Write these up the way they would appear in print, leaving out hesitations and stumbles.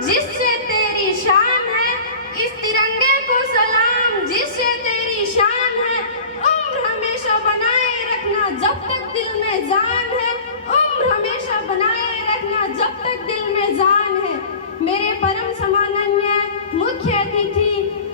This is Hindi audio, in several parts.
जिससे तेरी शान है, इस तिरंगे को सलाम जिससे तेरी शान है। उम्र हमेशा बनाए रखना जब तक दिल में जान है, उम्र हमेशा बनाए रखना जब तक दिल में जान है। मेरे परम सम्माननीय मुख्य अतिथि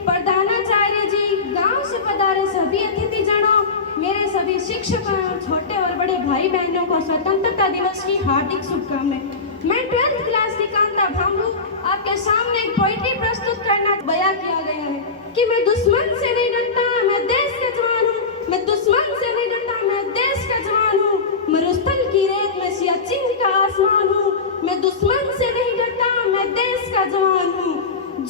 प्रधानाचार्य जी, गांव से पधारे सभी अतिथिजनों, मेरे सभी शिक्षकों, छोटे और बड़े भाई बहनों को स्वतंत्रता दिवस की हार्दिक शुभकामनाएं। मैं 12th क्लास की कांता भांबू आपके सामने एक पोइट्री प्रस्तुत करना बयां किया गया है कि मैं दुश्मन से नहीं डरता, मैं देश का जवान हूँ। मैं दुश्मन से नहीं डरता, मैं देश का जवान हूँ। मरुस्थल की रेत में सियाचिन का आसमान हूँ। मैं दुश्मन से नहीं डरता, मैं देश का जवान हूँ।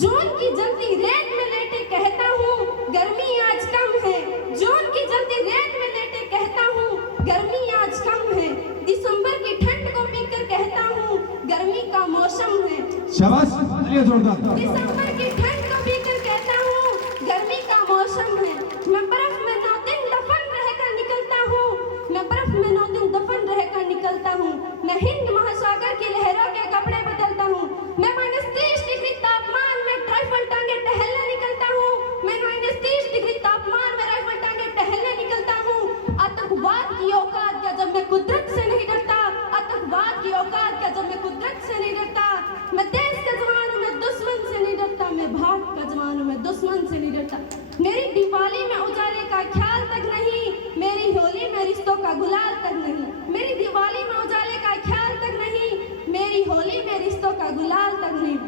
जून की जलती रेत में लेटे कहता हूँ गर्मी आज कम है। जून की जलती रेत में लेटे कहता हूँ गर्मी आज कम है। दिसंबर की ठंड को पीकर कहता हूँ गर्मी का मौसम है। शाबाश, चलिए जोरदार। दिसंबर की ठंड को पीकर कहता हूँ गर्मी का मौसम है। मैं बर्फ में 9 दिन दफन रहकर निकलता हूँ। मैं बर्फ में 9 दिन दफन रहकर निकलता हूँ। मैं हिंद महासागर की लहरों के कपड़े बदलता हूँ। मैं -30 डिग्री तापमान में राइफल टांगे टहलने निकलता हूँ। मैं -30 डिग्री तापमान में राइफल टांगे टहलने निकलता हूँ। आतंकवाद की औकात क्या जब मैं कुदरत से नहीं डरता। आतंकवाद की औकात क्या जब मैं कुदरत से नहीं डरता। मैं देश का जवान हूँ, मैं दुश्मन से नहीं डरता। मैं भारत का जवान हूँ, मैं दुश्मन से नहीं डरता। मेरी दिवाली में उजाले का ख्याल तक नहीं, मेरी होली में रिश्तों का गुलाल तक नहीं। मेरी दिवाली में उजाले का ख्याल तक नहीं, मेरी होली में रिश्तों का गुलाल तक नहीं।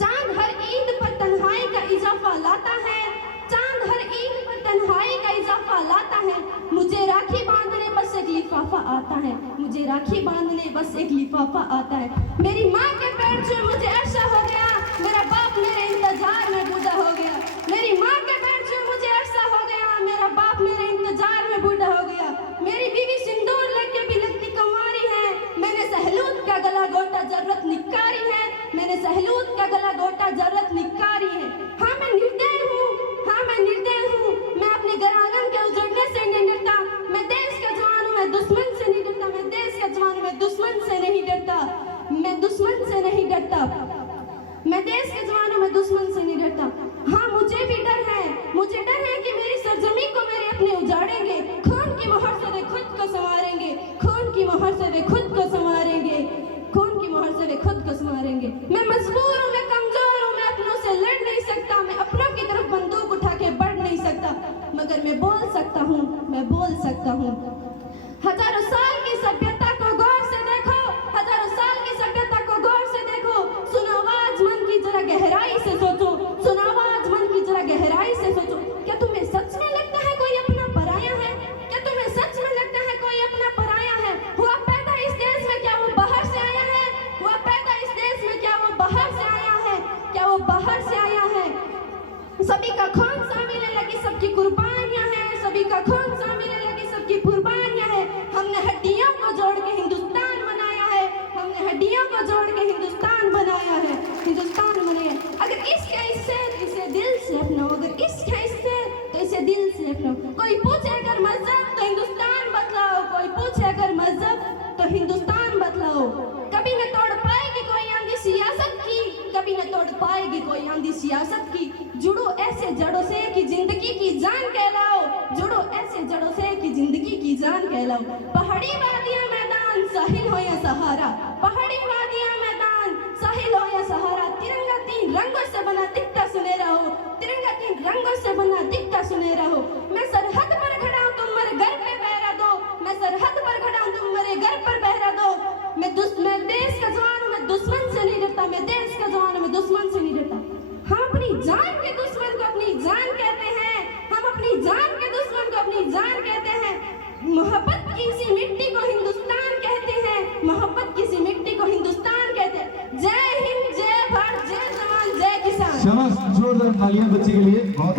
चांद हर ईद पर तन्हाई का इजाफा लाता है। चांद हर ईद पर तन्हाई का इजाफा लाता है। मुझे राखी बांधने बस एक लिफाफा आता है। मुझे राखी बांधने बस एक लिफाफा आता है। मेरी माँ के पैर छू मुझे ऐसा हो गया, मेरा बाप मेरे इंतजार में बूढ़ा हो गया। मेरी माँ के पैर छू मुझे ऐसा हो गया, मेरा बाप मेरे इंतजार में बूढ़ा हो गया। मेरी बीवी सिंदूर लेके भी लगती कंवारी है। मैंने सहलूत का गला घोटा जरूरत निकारी है। मैंने सहलूत का गला घोटा जरूरत निकारी है। हाँ मैं निर्दय हूँ, हाँ मैं निर्दय हूँ। मैं अपने घर आंगन के उजड़ने से नहीं डरता। मैं देश का जवान हूँ, मैं दुश्मन से नहीं डरता। मैं देश का जवान हूँ, मैं दुश्मन से नहीं डरता। मैं दुश्मन से नहीं डरता। मैं देश के जवान हूँ, मैं दुश्मन से नहीं डरता। हाँ मुझे भी डर है, मुझे डर है कि मेरी सरजमीन को मेरे अपने उजाड़ेंगे। खून की मोहर से वे खुद को संवारेंगे। खून की मोहर से वे खुद को संवारेंगे। खून की मोहर से वे खुद को संवारेंगे। मैं मजबूर हूँ, मैं कमजोर हूँ, मैं अपनों से लड़ नहीं सकता। मैं अपनों की तरफ बंदूक उठा के बढ़ नहीं सकता, मगर मैं बोल सकता हूँ, मैं बोल सकता हूँ। हजारों साल की सभ्यता को गौर से देखो। हजारों साल की सभ्यता को गौर से देखो। सुनो आवाज मन की जरा गहराई से सोचो। सुनो आवाज मन की जरा गहराई से सोचो। क्या तुम्हें सच में लगता है कोई अपना पराया है? क्या तुम्हें सच में लगता है कोई अपना पराया है? हुआ पैदा इस देश में, क्या वो बाहर से आया है? हुआ पैदा इस देश में, क्या वो बाहर से आया है? क्या वो बाहर से आया है? सभी का खून शामिल है, लगी सबकी कुर्बानियां हैं। सभी का खून शामिल है, लगी सबकी कुर्बानियां हैं। हमने हड्डियों को जोड़ के हिंदुस्तान बनाया है। हमने हड्डियों को जोड़ के हिंदुस्तान बनाया है। हिंदुस्तान बनाया। अगर इश्क है इससे तो इसे दिल से अपनाओ। अगर इश्क है इससे तो इसे दिल से अपनाओ। कोई पूछे अगर मजहब तो हिंदुस्तान बतलाओ। कोई पूछे अगर मजहब तो हिंदुस्तान बतलाओ। कभी न तोड़ पाएगी कोई आंधी सियासत की। कभी न तोड़ पाएगी कोई आंधी सियासत की। जुड़ो ऐसे जड़ों से कि जिंदगी की जान कहलाओ। जुड़ो ऐसे जड़ों से कि जिंदगी की जान कहलाओ। पहाड़ी वादियां मैदान, साहिल हो या सहारा। पहाड़ी वादियां मैदान, साहिल हो या सहारा। तिरंगा 3 रंगों से बना दिखता सुनहरा हो। तिरंगा 3 रंगों से बना दिखता सुनहरा हो। मैं सरहद पर खड़ा हूँ, तुम मेरे घर पे पहरा दो। मैं सरहद पर खड़ा हूँ, तुम मेरे घर पर पहरा दो। मैं देश का जवान हूँ, मैं दुश्मन से नहीं डरता। मैं देश का जवान हूँ, मैं दुश्मन से नहीं डरता। हम अपनी जान के दुश्मन को अपनी जान कहते हैं। हम अपनी जान के दुश्मन को अपनी जान कहते हैं। मोहब्बत की इसी मिट्टी को हिंदुस्तान कहते हैं। मोहब्बत की इसी मिट्टी को हिंदुस्तान कहते हैं। जय हिंद, जय भारत, जय जवान, जय किसान। शाबाश, जोरदार तालियां बच्चे के लिए। बहुत